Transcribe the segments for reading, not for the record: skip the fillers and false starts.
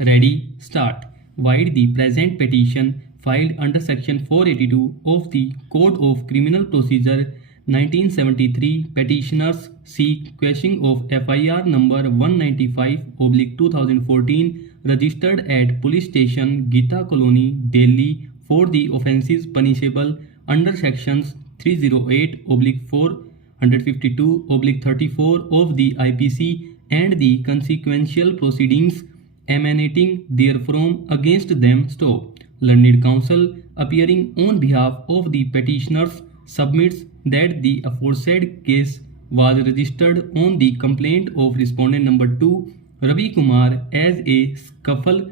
Ready, start. While the present petition filed under Section 482 of the Code of Criminal Procedure 1973, petitioners seek quashing of FIR number 195/2014 registered at Police Station Gita Colony, Delhi for the offences punishable under Sections 308/452/34 of the IPC and the consequential proceedings emanating therefrom against them stop. Learned counsel, appearing on behalf of the petitioners, submits that the aforesaid case was registered on the complaint of respondent number 2, Ravi Kumar, as a scuffle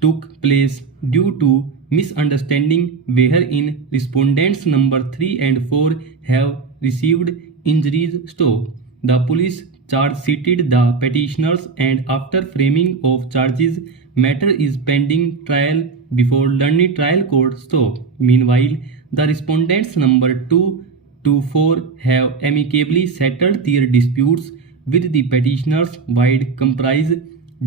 took place due to misunderstanding wherein respondents number 3 and 4 have received injuries. Stop. The police charge sheeted the petitioners, and after framing of charges, matter is pending trial before Learned Trial Court. Stop. Meanwhile, the respondents number 2 to 4 have amicably settled their disputes with the petitioners via comprise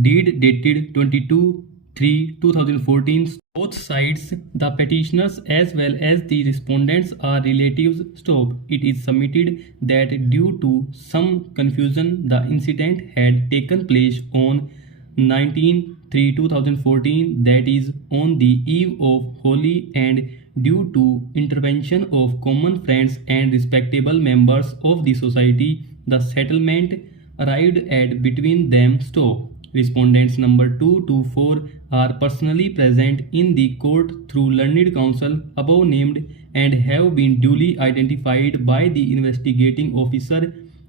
deed dated 22/3/2014. Both sides, the petitioners as well as the respondents, are relatives. Stop. It is submitted that due to some confusion, the incident had taken place on 19/3/2014, that is, on the eve of Holi, and due to intervention of common friends and respectable members of the society, the settlement arrived at between them. Stop. Respondents number 2 to 4 are personally present in the court through learned counsel above named and have been duly identified by the investigating officer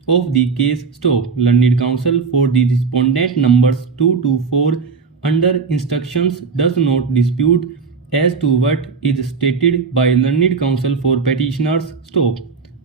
of the case. Stop. Learned counsel for the respondent numbers 2 to 4 under instructions does not dispute as to what is stated by learned counsel for petitioners. Stop.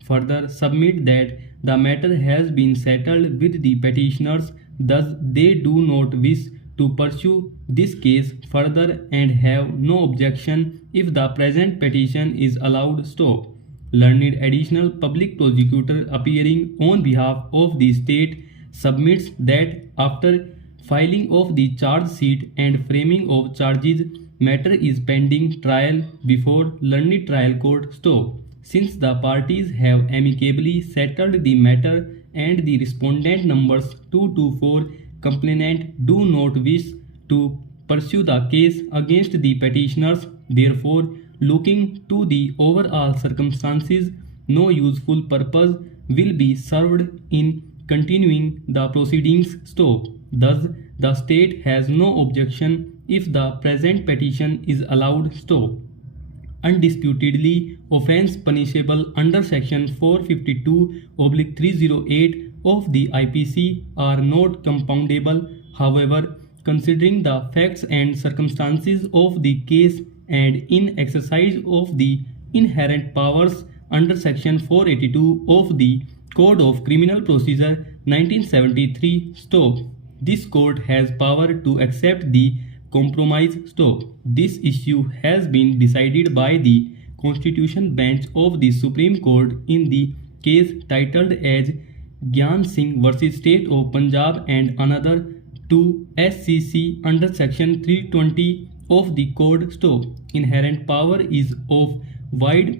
Further submit that the matter has been settled with the petitioners, thus they do not wish to pursue this case further and have no objection if the present petition is allowed. Stop. Learned additional public prosecutor, appearing on behalf of the state, submits that after filing of the charge sheet and framing of charges, matter is pending trial before Learned Trial Court. Stop. Since the parties have amicably settled the matter and the respondent numbers 2 to 4 complainant do not wish to pursue the case against the petitioners, therefore, looking to the overall circumstances, no useful purpose will be served in continuing the proceedings. Stop. Thus, the state has no objection if the present petition is allowed. Stop. Undisputedly, offence punishable under Section 452/308 of the IPC are not compoundable. However, considering the facts and circumstances of the case and in exercise of the inherent powers under Section 482 of the Code of Criminal Procedure 1973, stop. This court has power to accept the compromise. Stop. This issue has been decided by the Constitution Bench of the Supreme Court in the case titled as Gyan Singh vs. State of Punjab and another 2 SCC under Section 320 of the Code. Stop. Inherent power is of wide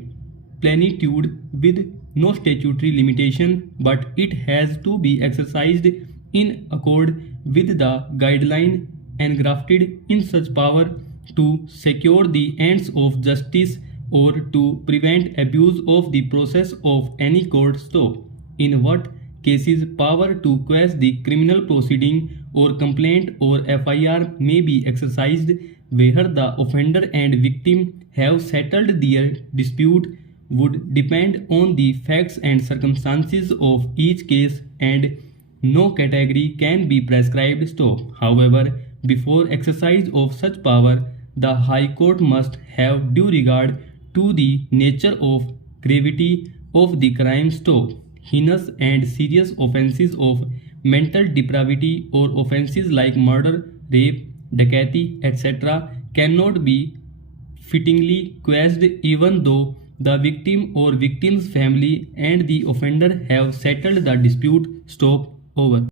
plenitude with no statutory limitation, but it has to be exercised in accord with the guideline engrafted in such power to secure the ends of justice or to prevent abuse of the process of any court. Stop. In what cases power to quash the criminal proceeding or complaint or FIR may be exercised where the offender and victim have settled their dispute would depend on the facts and circumstances of each case, and no category can be prescribed. Stop. However, before exercise of such power, the High Court must have due regard to the nature of gravity of the crime. Stop. Heinous and serious offences of mental depravity or offences like murder, rape, dacoity, etc. cannot be fittingly quashed even though the victim or victim's family and the offender have settled the dispute. Stop. Over.